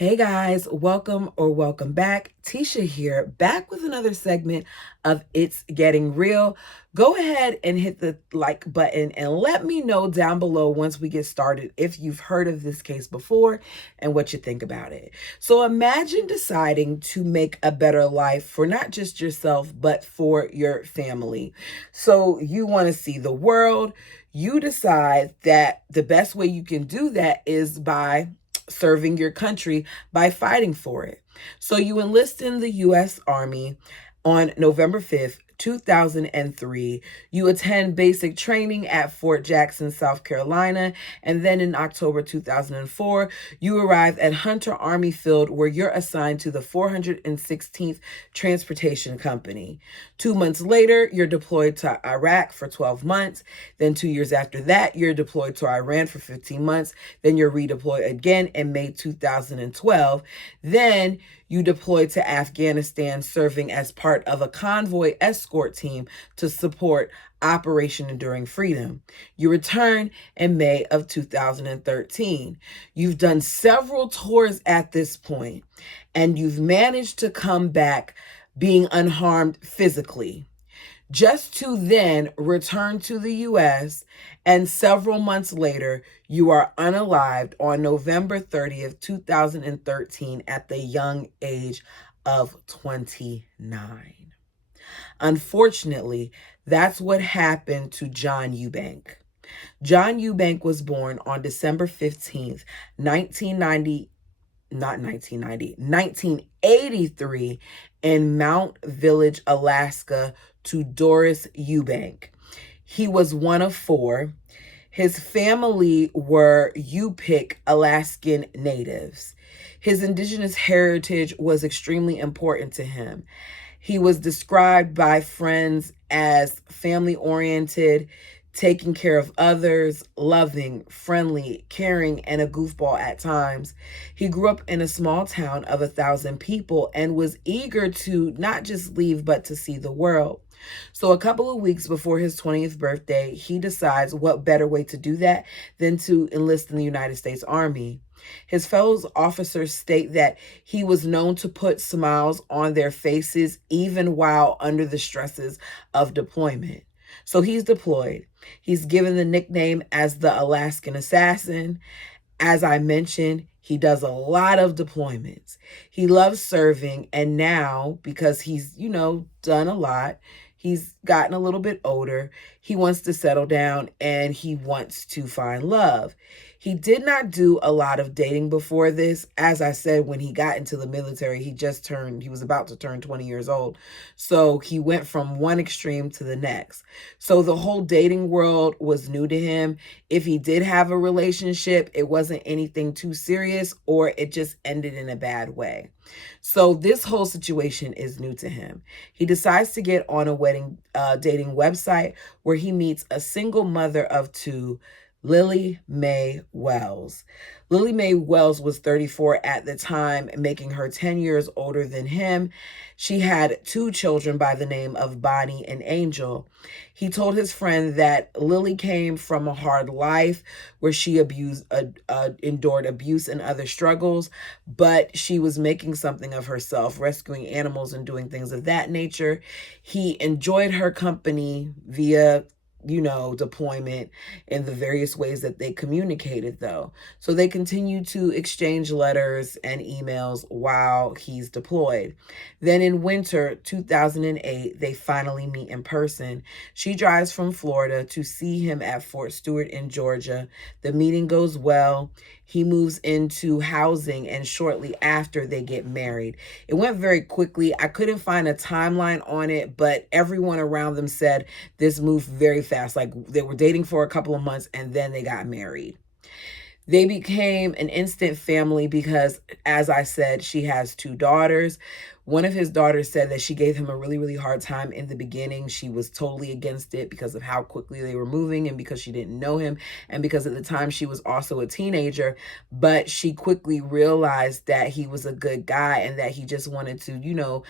Hey guys, welcome back. Tisha here, back with another segment of It's Getting Real. Go ahead and hit the like button and let me know down below once we get started if you've heard of this case before and what you think about it. So imagine deciding to make a better life for not just yourself, but for your family. So you want to see the world. You decide that the best way you can do that is by serving your country by fighting for it. So you enlist in the U.S. Army on November 5th, 2003. You attend basic training at Fort Jackson, South Carolina, and then in October 2004, you arrive at Hunter Army Field where you're assigned to the 416th Transportation Company. 2 months later, you're deployed to Iraq for 12 months. Then 2 years after that, you're deployed to Iran for 15 months. Then you're redeployed again in May 2012. Then you deployed to Afghanistan, serving as part of a convoy escort team to support Operation Enduring Freedom. You return in May of 2013. You've done several tours at this point, and you've managed to come back being unharmed physically, just to then return to the U.S. And several months later, you are unalived on November 30th, 2013 at the young age of 29. Unfortunately, that's what happened to John Eubank. John Eubank was born on December 15th, 1983 in Mount Village, Alaska, to Doris Eubank. He was one of four. His family were Yupik Alaskan natives. His indigenous heritage was extremely important to him. He was described by friends as family-oriented, taking care of others, loving, friendly, caring, and a goofball at times. He grew up in a small town of 1,000 people and was eager to not just leave, but to see the world. So a couple of weeks before his 20th birthday, he decides what better way to do that than to enlist in the United States Army. His fellow officers state that he was known to put smiles on their faces even while under the stresses of deployment. So he's deployed. He's given the nickname as the Alaskan Assassin. As I mentioned, he does a lot of deployments. He loves serving, and now, because he's, done a lot, he's gotten a little bit older, he wants to settle down and he wants to find love. He did not do a lot of dating before this. As I said, when he got into the military, he was about to turn 20 years old. So he went from one extreme to the next. So the whole dating world was new to him. If he did have a relationship, it wasn't anything too serious, or it just ended in a bad way. So this whole situation is new to him. He decides to get on a dating website where he meets a single mother of two, Lily Mae Wells. Lily Mae Wells was 34 at the time, making her 10 years older than him. She had two children by the name of Bonnie and Angel. He told his friend that Lily came from a hard life where she endured abuse and other struggles, but she was making something of herself, rescuing animals and doing things of that nature. He enjoyed her company via deployment in the various ways that they communicated, though. So they continue to exchange letters and emails while he's deployed. Then in winter 2008, they finally meet in person. She drives from Florida to see him at Fort Stewart in Georgia. The meeting goes well. He moves into housing, and shortly after, they get married. It went very quickly. I couldn't find a timeline on it, but everyone around them said this moved very fast. Like, they were dating for a couple of months and then they got married. They became an instant family because, as I said, she has two daughters. One of his daughters said that she gave him a really, really hard time in the beginning. She was totally against it because of how quickly they were moving and because she didn't know him and because at the time she was also a teenager. But she quickly realized that he was a good guy and that he just wanted to,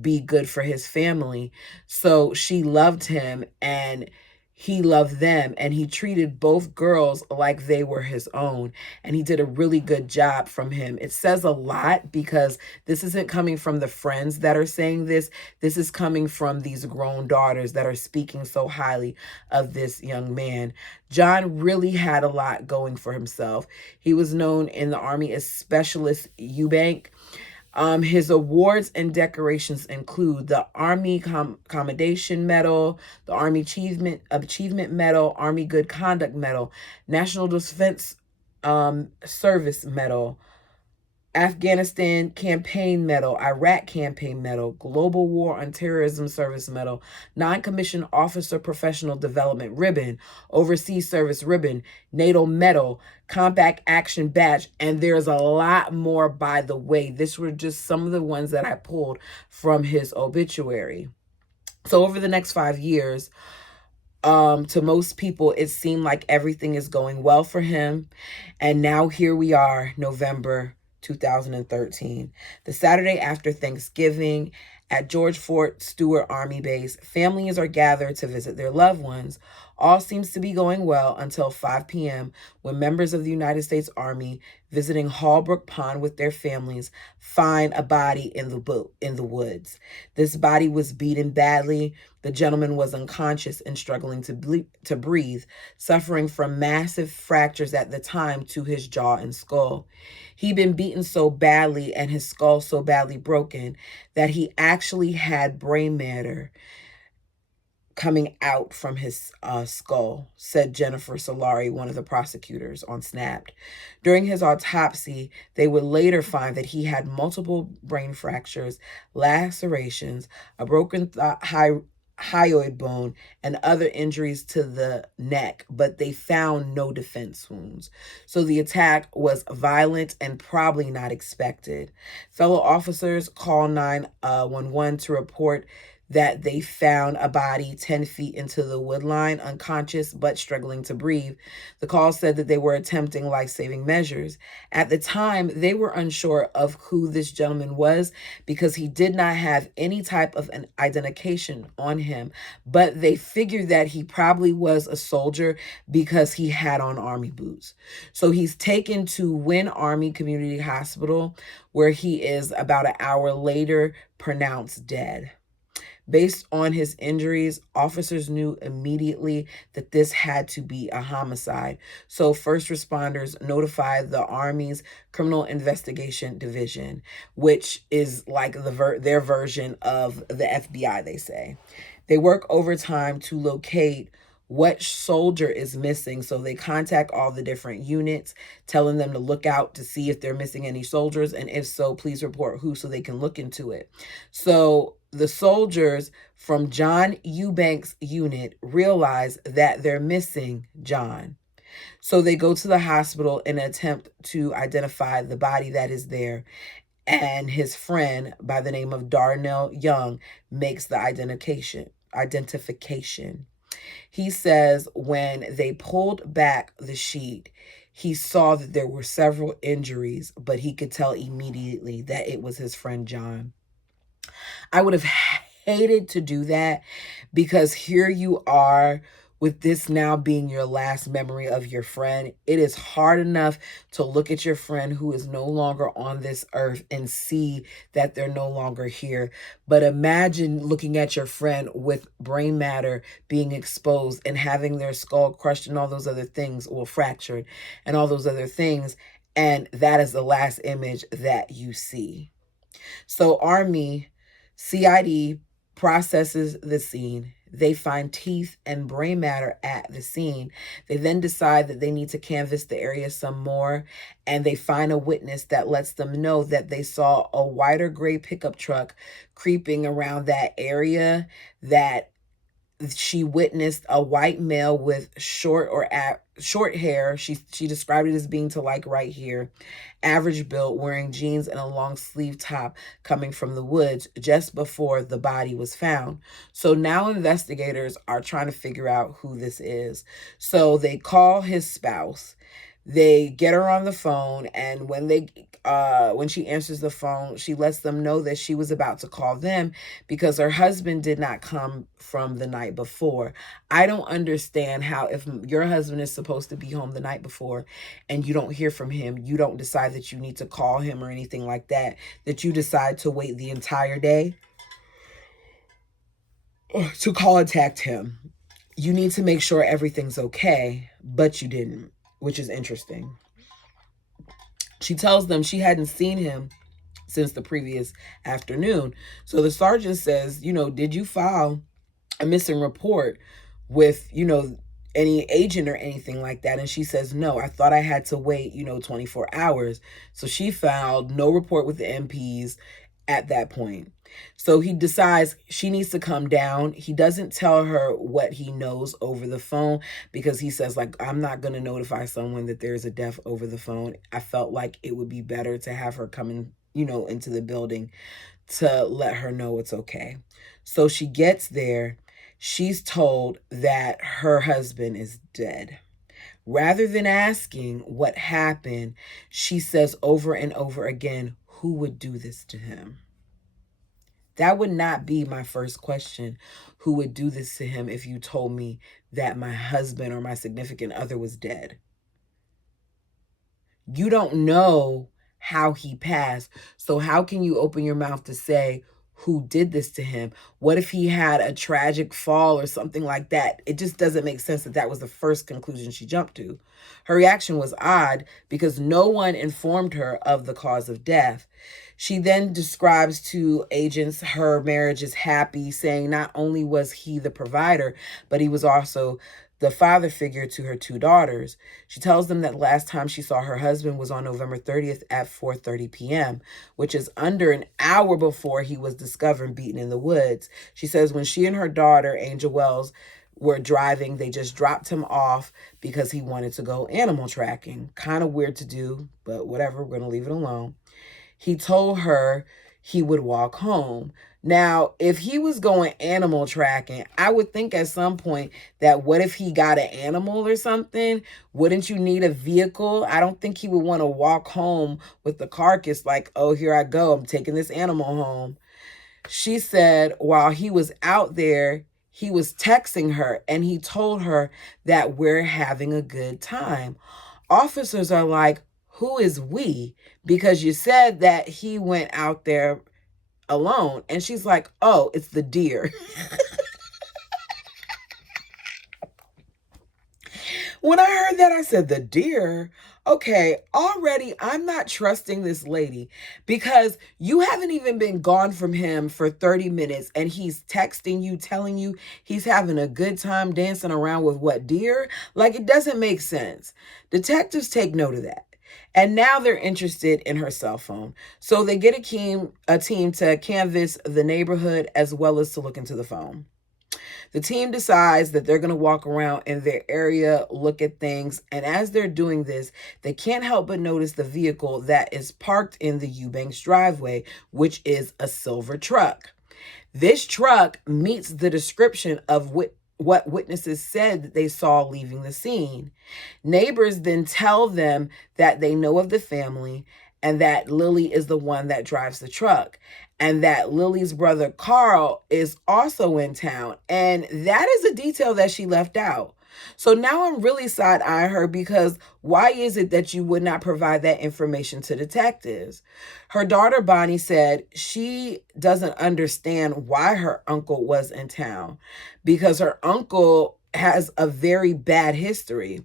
be good for his family. So she loved him, and he loved them and he treated both girls like they were his own. And he did a really good job from him. It says a lot because this isn't coming from the friends that are saying this. This is coming from these grown daughters that are speaking so highly of this young man. John really had a lot going for himself. He was known in the Army as Specialist Eubank. His awards and decorations include the Army Commendation Medal, the Army Achievement Medal, Army Good Conduct Medal, National Defense Service Medal, Afghanistan Campaign Medal, Iraq Campaign Medal, Global War on Terrorism Service Medal, Non-Commissioned Officer Professional Development Ribbon, Overseas Service Ribbon, NATO Medal, Combat Action Badge, and there's a lot more, by the way. This were just some of the ones that I pulled from his obituary. So over the next 5 years, to most people, it seemed like everything is going well for him. And now here we are, November 2013, the Saturday after Thanksgiving at George Fort Stewart Army Base. Families are gathered to visit their loved ones. All seems to be going well until 5 p.m. when members of the United States Army visiting Hallbrook Pond with their families find a body in the woods. This body was beaten badly. The gentleman was unconscious and struggling to breathe, suffering from massive fractures at the time to his jaw and skull. He'd been beaten so badly and his skull so badly broken that he actually had brain matter coming out from his skull, said Jennifer Solari, one of the prosecutors on Snapped. During his autopsy, they would later find that he had multiple brain fractures, lacerations, a broken hyoid bone, and other injuries to the neck, but they found no defense wounds. So the attack was violent and probably not expected. Fellow officers called 911 to report that they found a body 10 feet into the wood line, unconscious but struggling to breathe. The call said that they were attempting life-saving measures. At the time, they were unsure of who this gentleman was because he did not have any type of an identification on him, but they figured that he probably was a soldier because he had on army boots. So he's taken to Wynn Army Community Hospital, where he is about an hour later pronounced dead. Based on his injuries, officers knew immediately that this had to be a homicide. So first responders notified the Army's Criminal Investigation Division, which is like their version of the FBI, they say. They work overtime to locate what soldier is missing. So they contact all the different units, telling them to look out to see if they're missing any soldiers. And if so, please report who so they can look into it. So the soldiers from John Eubank's unit realize that they're missing John. So they go to the hospital in an attempt to identify the body that is there. And his friend by the name of Darnell Young makes the identification. He says when they pulled back the sheet, he saw that there were several injuries, but he could tell immediately that it was his friend John. I would have hated to do that because here you are with this now being your last memory of your friend. It is hard enough to look at your friend who is no longer on this earth and see that they're no longer here. But imagine looking at your friend with brain matter being exposed and having their skull crushed and all those other things, or fractured and all those other things. And that is the last image that you see. So Army CID processes the scene. They find teeth and brain matter at the scene. They then decide that they need to canvass the area some more, and they find a witness that lets them know that they saw a whiter gray pickup truck creeping around that area, that she witnessed a white male with short hair. She described it as being to like right here, average build, wearing jeans and a long sleeve top, coming from the woods just before the body was found. So now investigators are trying to figure out who this is. So they call his spouse. They get her on the phone, and when she answers the phone, she lets them know that she was about to call them because her husband did not come from the night before. I don't understand how, if your husband is supposed to be home the night before and you don't hear from him, you don't decide that you need to call him or anything like that, that you decide to wait the entire day to contact him. You need to make sure everything's okay, but you didn't, which is interesting. She tells them she hadn't seen him since the previous afternoon. So the sergeant says, did you file a missing report with, any agent or anything like that? And she says, no, I thought I had to wait, 24 hours. So she filed no report with the MPs at that point. So he decides she needs to come down. He doesn't tell her what he knows over the phone because he says, I'm not going to notify someone that there's a death over the phone. I felt like it would be better to have her come in, into the building to let her know it's okay. So she gets there. She's told that her husband is dead. Rather than asking what happened, she says over and over again, who would do this to him? That would not be my first question. Who would do this to him if you told me that my husband or my significant other was dead? You don't know how he passed. So how can you open your mouth to say who did this to him? What if he had a tragic fall or something like that? It just doesn't make sense that that was the first conclusion she jumped to. Her reaction was odd because no one informed her of the cause of death. She then describes to agents her marriage is happy, saying not only was he the provider, but he was also the father figure to her two daughters. She tells them that last time she saw her husband was on November 30th at 4:30 p.m., which is under an hour before he was discovered beaten in the woods. She says when she and her daughter, Angel Wells, were driving, they just dropped him off because he wanted to go animal tracking. Kind of weird to do, but whatever, we're going to leave it alone. He told her he would walk home. Now, if he was going animal tracking, I would think at some point that what if he got an animal or something? Wouldn't you need a vehicle? I don't think he would want to walk home with the carcass like, oh, here I go. I'm taking this animal home. She said while he was out there, he was texting her and he told her that we're having a good time. Officers are like, who is we? Because you said that he went out there alone. And she's like, oh, it's the deer. When I heard that, I said, the deer? Okay, already I'm not trusting this lady because you haven't even been gone from him for 30 minutes and he's texting you, telling you he's having a good time dancing around with what, deer? Like, it doesn't make sense. Detectives take note of that. And now they're interested in her cell phone. So they get a team to canvass the neighborhood as well as to look into the phone. The team decides that they're going to walk around in their area, look at things. And as they're doing this, they can't help but notice the vehicle that is parked in the Eubanks driveway, which is a silver truck. This truck meets the description of what witnesses said that they saw leaving the scene. Neighbors then tell them that they know of the family and that Lily is the one that drives the truck and that Lily's brother Carl is also in town. And that is a detail that she left out. So now I'm really side-eyeing her because why is it that you would not provide that information to detectives? Her daughter Bonnie said she doesn't understand why her uncle was in town because her uncle has a very bad history.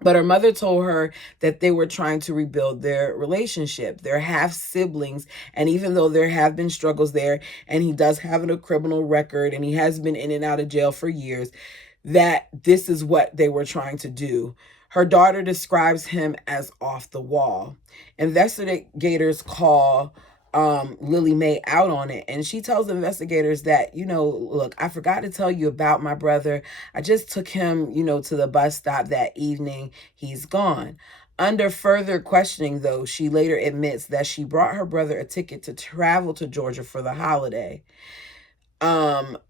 But her mother told her that they were trying to rebuild their relationship. They're half siblings. And even though there have been struggles there, and he does have a criminal record, and he has been in and out of jail for years, that this is what they were trying to do. Her daughter describes him as off the wall. Investigators call Lily Mae out on it. And she tells investigators that, look, I forgot to tell you about my brother. I just took him, to the bus stop that evening. He's gone. Under further questioning, though, she later admits that she brought her brother a ticket to travel to Georgia for the holiday.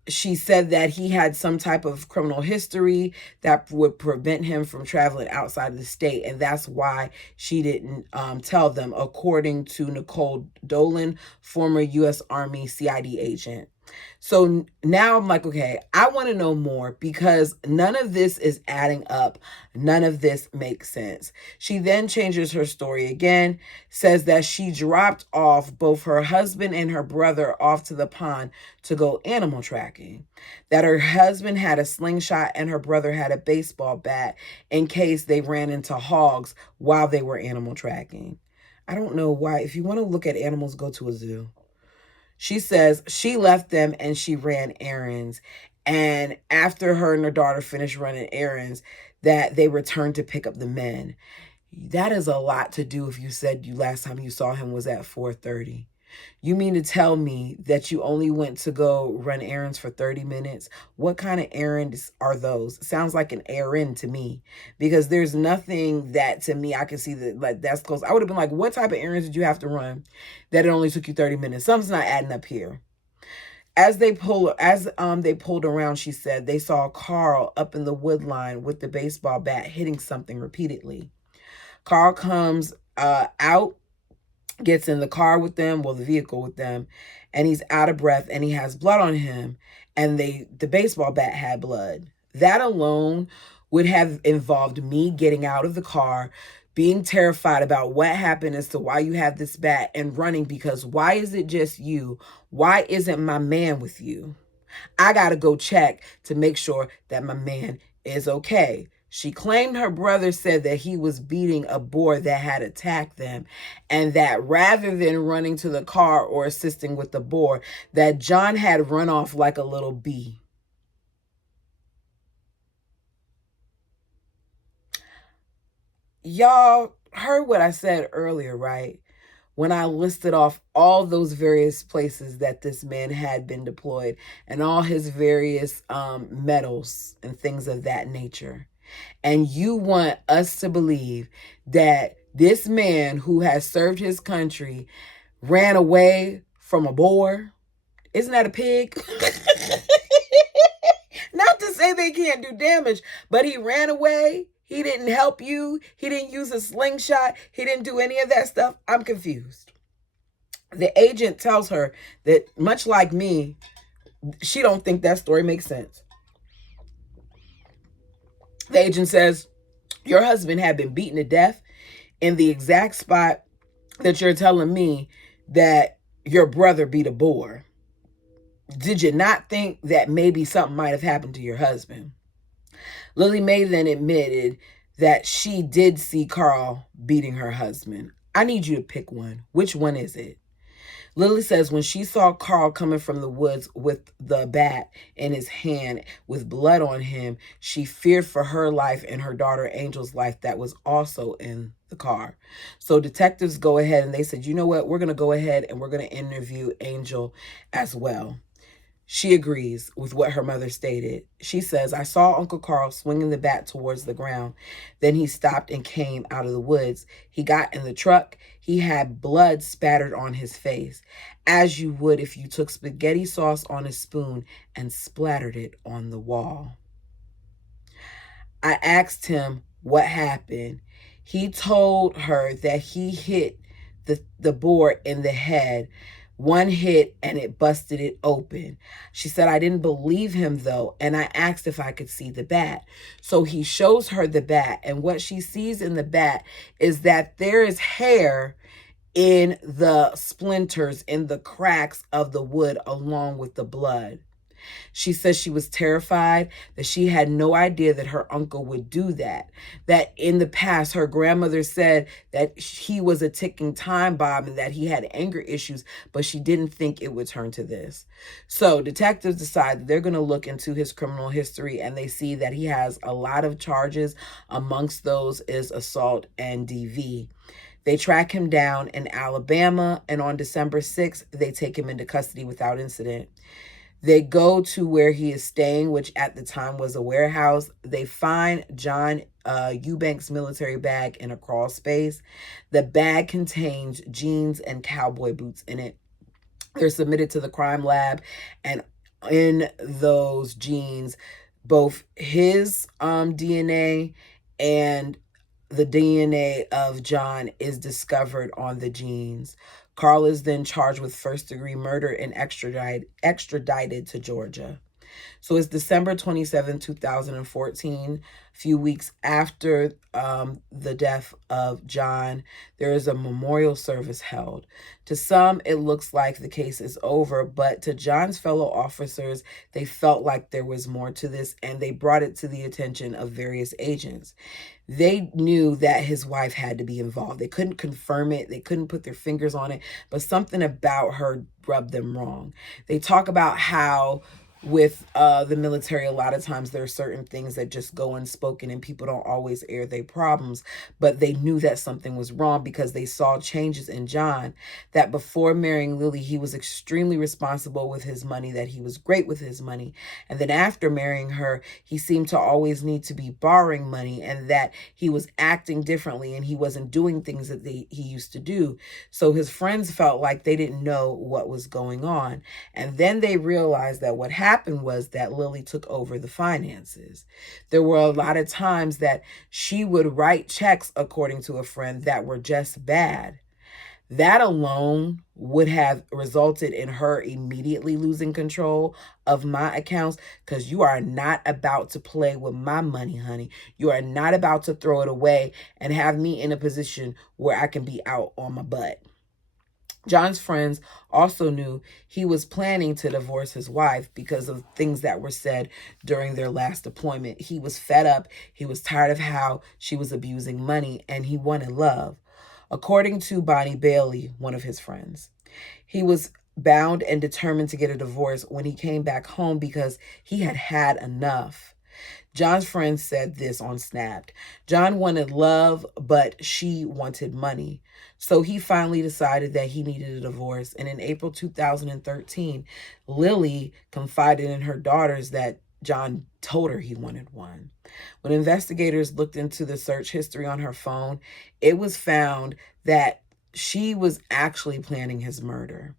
She said that he had some type of criminal history that would prevent him from traveling outside of the state, and that's why she didn't tell them, according to Nicole Dolan, former U.S. Army CID agent. So now I'm like, okay, I want to know more because none of this is adding up. None of this makes sense. She then changes her story again, says that she dropped off both her husband and her brother off to the pond to go animal tracking, that her husband had a slingshot and her brother had a baseball bat in case they ran into hogs while they were animal tracking. I don't know why. If you want to look at animals, go to a zoo. She says she left them and she ran errands. And after her and her daughter finished running errands, that they returned to pick up the men. That is a lot to do if you said you last time you saw him was at 4:30. You mean to tell me that you only went to go run errands for 30 minutes? What kind of errands are those? Sounds like an errand to me, because there's nothing that to me I can see that like that's close. I would have been like, what type of errands did you have to run that it only took you 30 minutes? Something's not adding up here. As they pulled around, she said they saw Carl up in the wood line with the baseball bat hitting something repeatedly. Carl comes out, gets in the car with them, well, the vehicle with them, and he's out of breath and he has blood on him, and the baseball bat had blood. That alone would have involved me getting out of the car, being terrified about what happened as to why you have this bat, and running, because why is it just you? Why isn't my man with you? I got to go check to make sure that my man is okay. She claimed her brother said that he was beating a boar that had attacked them, and that rather than running to the car or assisting with the boar, that John had run off like a little bee. Y'all heard what I said earlier, right? When I listed off all those various places that this man had been deployed and all his various medals and things of that nature. And you want us to believe that this man who has served his country ran away from a boar? Isn't that a pig? Not to say they can't do damage, but he ran away. He didn't help you. He didn't use a slingshot. He didn't do any of that stuff. I'm confused. The agent tells her that, much like me, she don't think that story makes sense. The agent says, your husband had been beaten to death in the exact spot that you're telling me that your brother beat a boar. Did you not think that maybe something might have happened to your husband? Lily Mae then admitted that she did see Carl beating her husband. I need you to pick one. Which one is it? Lily says when she saw Carl coming from the woods with the bat in his hand with blood on him, she feared for her life and her daughter Angel's life that was also in the car. So detectives go ahead and they said, you know what? We're going to go ahead and we're going to interview Angel as well. She agrees with what her mother stated. She says, I saw Uncle Carl swinging the bat towards the ground. Then he stopped and came out of the woods. He got in the truck. He had blood spattered on his face, as you would if you took spaghetti sauce on a spoon and splattered it on the wall. I asked him what happened. He told her that he hit the boar in the head. One hit and it busted it open. She said, I didn't believe him though, and I asked if I could see the bat. So he shows her the bat, and what she sees in the bat is that there is hair in the splinters, in the cracks of the wood, along with the blood. She says she was terrified, that she had no idea that her uncle would do that. That in the past, her grandmother said that he was a ticking time bomb and that he had anger issues, but she didn't think it would turn to this. So detectives decide that they're going to look into his criminal history, and they see that he has a lot of charges. Amongst those is assault and DV. They track him down in Alabama, and on December 6th, they take him into custody without incident. They go to where he is staying, which at the time was a warehouse. They find John Eubanks' military bag in a crawl space. The bag contains jeans and cowboy boots in it. They're submitted to the crime lab, and in those genes, both his DNA and the DNA of John is discovered on the genes. Carl is then charged with first-degree murder and extradited to Georgia. So it's December 27, 2014, a few weeks after the death of John. There is a memorial service held. To some, it looks like the case is over, but to John's fellow officers, they felt like there was more to this, and they brought it to the attention of various agents. They knew that his wife had to be involved. They couldn't confirm it. They couldn't put their fingers on it, but something about her rubbed them wrong. They talk about how with the military, a lot of times there are certain things that just go unspoken and people don't always air their problems, but they knew that something was wrong because they saw changes in John, that before marrying Lily, he was extremely responsible with his money, that he was great with his money. And then after marrying her, he seemed to always need to be borrowing money, and that he was acting differently and he wasn't doing things that he used to do. So his friends felt like they didn't know what was going on. And then they realized that what happened was that Lily took over the finances. There were a lot of times that she would write checks, according to a friend, that were just bad. That alone would have resulted in her immediately losing control of my accounts, because you are not about to play with my money, honey. You are not about to throw it away and have me in a position where I can be out on my butt. John's friends also knew he was planning to divorce his wife because of things that were said during their last deployment. He was fed up. He was tired of how she was abusing money, and he wanted love. According to Bonnie Bailey, one of his friends, he was bound and determined to get a divorce when he came back home because he had had enough. John's friend said this on Snapped. John wanted love, but she wanted money. So he finally decided that he needed a divorce. And in April 2013, Lily confided in her daughters that John told her he wanted one. When investigators looked into the search history on her phone, it was found that she was actually planning his murder.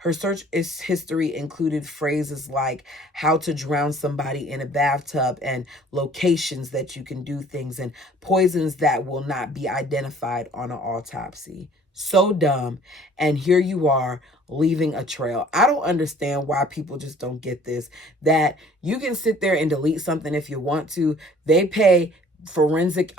Her search history included phrases like how to drown somebody in a bathtub and locations that you can do things and poisons that will not be identified on an autopsy. So dumb. And here you are leaving a trail. I don't understand why people just don't get this, that you can sit there and delete something if you want to. They pay forensic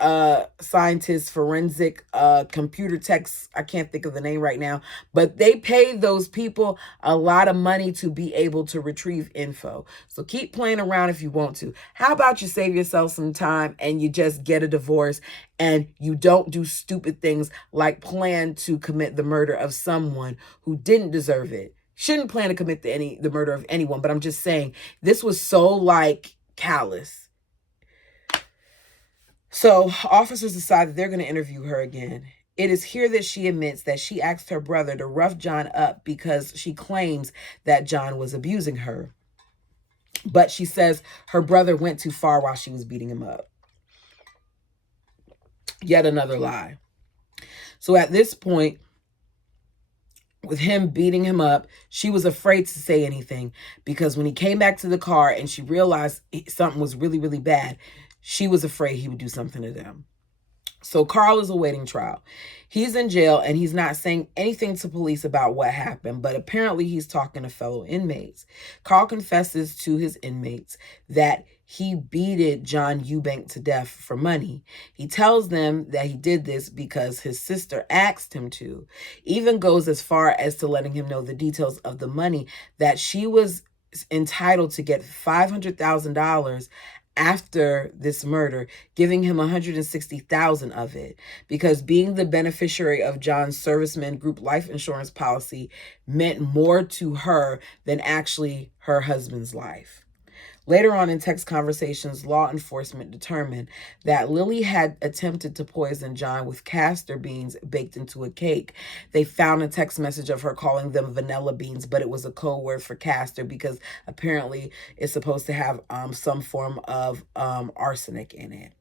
scientists, forensic computer techs, I can't think of the name right now, but they pay those people a lot of money to be able to retrieve info. So keep playing around if you want to. How about you save yourself some time and you just get a divorce, and you don't do stupid things like plan to commit the murder of someone who didn't deserve it. Shouldn't plan to commit the murder of anyone, but I'm just saying this was so like callous. So officers decided they're going to interview her again. It is here that she admits that she asked her brother to rough John up because she claims that John was abusing her. But she says her brother went too far while she was beating him up. Yet another lie. So at this point, with him beating him up, she was afraid to say anything, because when he came back to the car and she realized something was really, really bad, she was afraid he would do something to them. So Carl is awaiting trial. He's in jail and he's not saying anything to police about what happened, but apparently he's talking to fellow inmates. Carl confesses to his inmates that he beated John Eubank to death for money. He tells them that he did this because his sister asked him to. Even goes as far as to letting him know the details of the money, that she was entitled to get $500,000 after this murder, giving him $160,000 of it, because being the beneficiary of John's serviceman group life insurance policy meant more to her than actually her husband's life. Later on in text conversations, law enforcement determined that Lily had attempted to poison John with castor beans baked into a cake. They found a text message of her calling them vanilla beans, but it was a code word for castor because apparently it's supposed to have some form of arsenic in it.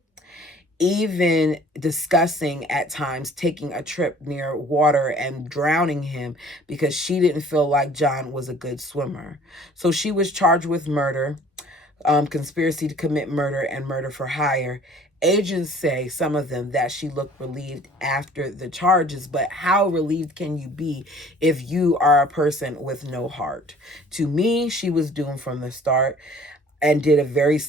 even discussing at times taking a trip near water and drowning him because she didn't feel like John was a good swimmer. So she was charged with murder, conspiracy to commit murder, and murder for hire. Agents say, some of them, that she looked relieved after the charges, but how relieved can you be if you are a person with no heart? To me, she was doomed from the start and did a very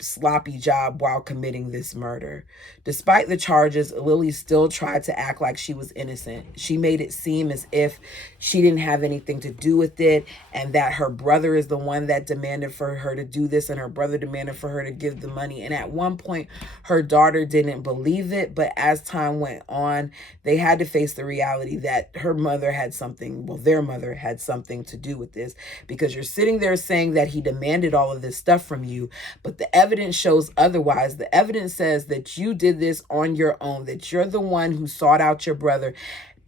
sloppy job while committing this murder. Despite the charges, Lily still tried to act like she was innocent. She made it seem as if she didn't have anything to do with it, and that her brother is the one that demanded for her to do this, and her brother demanded for her to give the money. And at one point, her daughter didn't believe it, but as time went on, they had to face the reality that her mother had something, well, their mother had something to do with this, because you're sitting there saying that he demanded all of this stuff from you, but the evidence shows otherwise. The evidence says that you did this on your own, that you're the one who sought out your brother,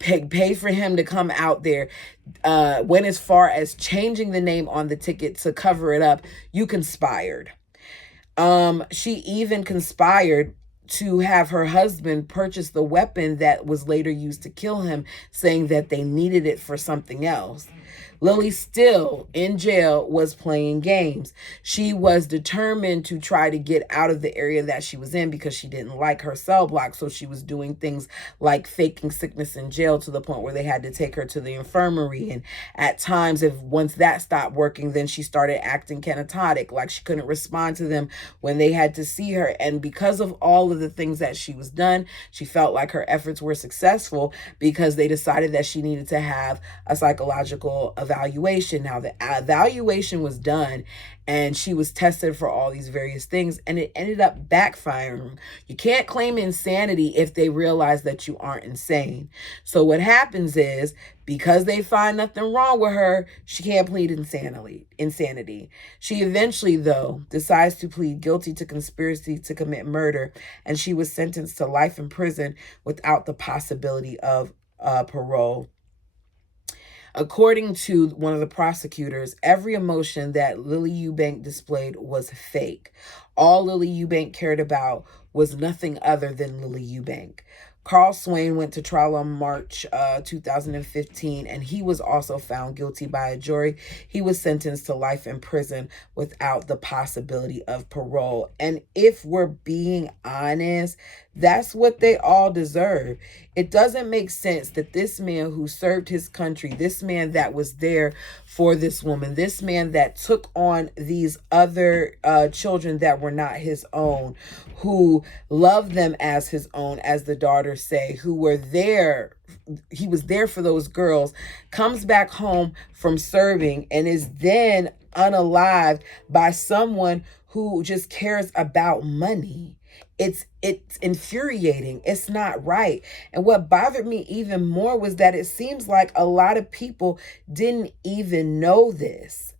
paid for him to come out there, went as far as changing the name on the ticket to cover it up. You conspired. She even conspired to have her husband purchase the weapon that was later used to kill him, saying that they needed it for something else. Lily, still in jail, was playing games. She was determined to try to get out of the area that she was in because she didn't like her cell block. So she was doing things like faking sickness in jail to the point where they had to take her to the infirmary. And at times, once that stopped working, then she started acting catatonic, like she couldn't respond to them when they had to see her. And because of all of the things that she was done, she felt like her efforts were successful because they decided that she needed to have a psychological evaluation. Now, the evaluation was done and she was tested for all these various things, and it ended up backfiring. You can't claim insanity if they realize that you aren't insane. So what happens is, because they find nothing wrong with her, she can't plead insanity. She eventually, though, decides to plead guilty to conspiracy to commit murder, and she was sentenced to life in prison without the possibility of parole. According to one of the prosecutors, every emotion that Lily Eubank displayed was fake. All Lily Eubank cared about was nothing other than Lily Eubank. Carl Swain went to trial on March 2015, and he was also found guilty by a jury. He was sentenced to life in prison without the possibility of parole. And if we're being honest, that's what they all deserve. It doesn't make sense that this man who served his country, this man that was there for this woman, this man that took on these other children that were not his own, who loved them as his own, as the daughters say, who were there, he was there for those girls, comes back home from serving and is then unalived by someone who just cares about money. It's infuriating. It's not right. And what bothered me even more was that it seems like a lot of people didn't even know this.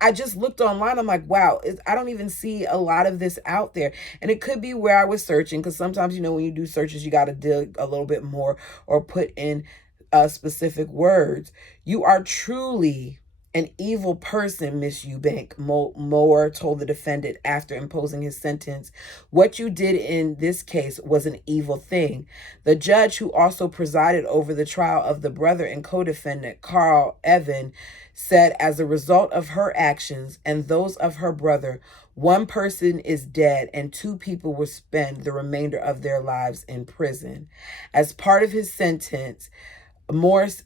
I just looked online. I'm like, wow, I don't even see a lot of this out there. And it could be where I was searching, because sometimes, when you do searches, you got to dig a little bit more or put in specific words. You are truly an evil person, Miss Eubank, Moore told the defendant after imposing his sentence. What you did in this case was an evil thing. The judge, who also presided over the trial of the brother and co-defendant, Carl Evan, said, as a result of her actions and those of her brother, one person is dead and two people will spend the remainder of their lives in prison. As part of his sentence, Morse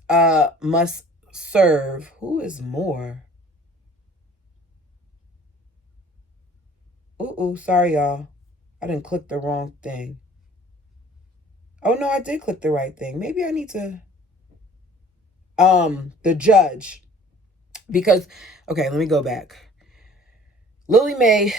must serve. Who is Moore? Sorry, y'all. I didn't click the wrong thing. Oh, no, I did click the right thing. Maybe I need to... The judge. Because, okay, let me go back. Lily Mae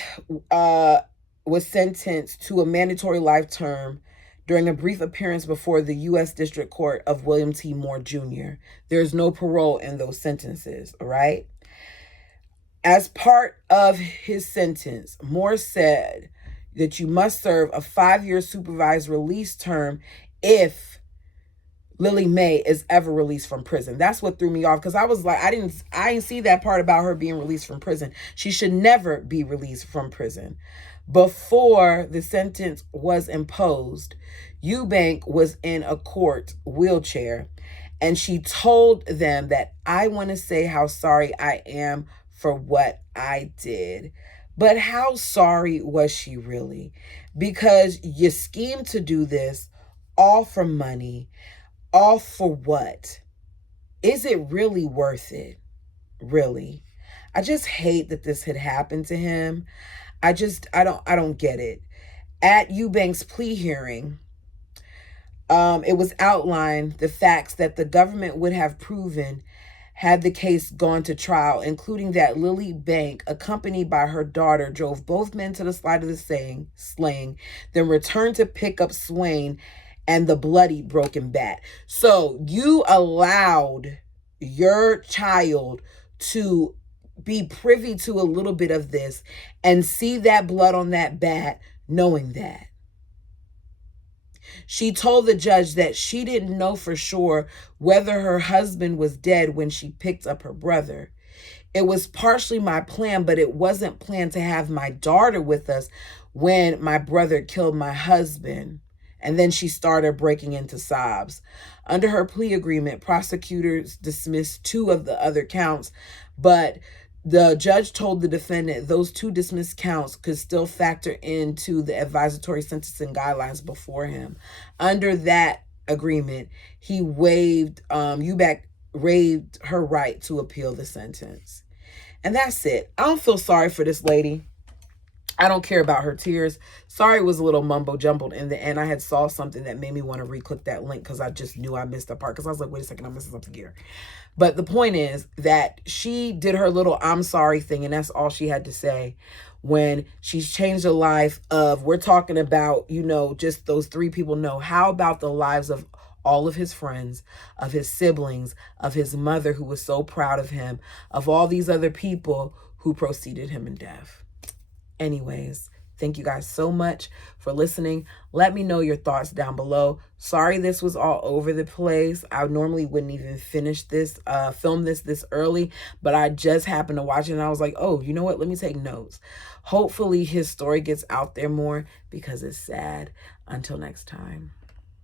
was sentenced to a mandatory life term during a brief appearance before the U.S. District Court of William T. Moore Jr. There's no parole in those sentences, all right? As part of his sentence, Moore said that you must serve a 5-year supervised release term if Lily Mae is ever released from prison. That's what threw me off, because I was like, I didn't see that part about her being released from prison. She should never be released from prison. Before the sentence was imposed, Eubank was in a court wheelchair, and she told them that I want to say how sorry I am for what I did. But how sorry was she really? Because you schemed to do this all for money, all for what? Is it really worth it? Really? I just hate that this had happened to him. I don't get it. At Eubank's plea hearing, it was outlined the facts that the government would have proven had the case gone to trial, including that Lily Bank, accompanied by her daughter, drove both men to the site of the slaying, then returned to pick up Swain and the bloody broken bat. So you allowed your child to be privy to a little bit of this and see that blood on that bat, knowing that. She told the judge that she didn't know for sure whether her husband was dead when she picked up her brother. It was partially my plan, but it wasn't planned to have my daughter with us when my brother killed my husband. And then she started breaking into sobs. Under her plea agreement, prosecutors dismissed 2 of the other counts, but the judge told the defendant those 2 dismissed counts could still factor into the advisory sentencing guidelines before him. Under that agreement, he Eubank waived her right to appeal the sentence. And that's it. I don't feel sorry for this lady. I don't care about her tears. Sorry, it was a little mumbo jumbled in the end. I had saw something that made me want to re-click that link because I just knew I missed a part. Because I was like, wait a second, I'm missing something here. But the point is that she did her little I'm sorry thing, and that's all she had to say when she's changed the life of, we're talking about, just those 3 people. No, how about the lives of all of his friends, of his siblings, of his mother who was so proud of him, of all these other people who preceded him in death. Anyways, thank you guys so much for listening. Let me know your thoughts down below. Sorry this was all over the place. I normally wouldn't even finish this, film this early, but I just happened to watch it and I was like, oh, you know what? Let me take notes. Hopefully his story gets out there more because it's sad. Until next time.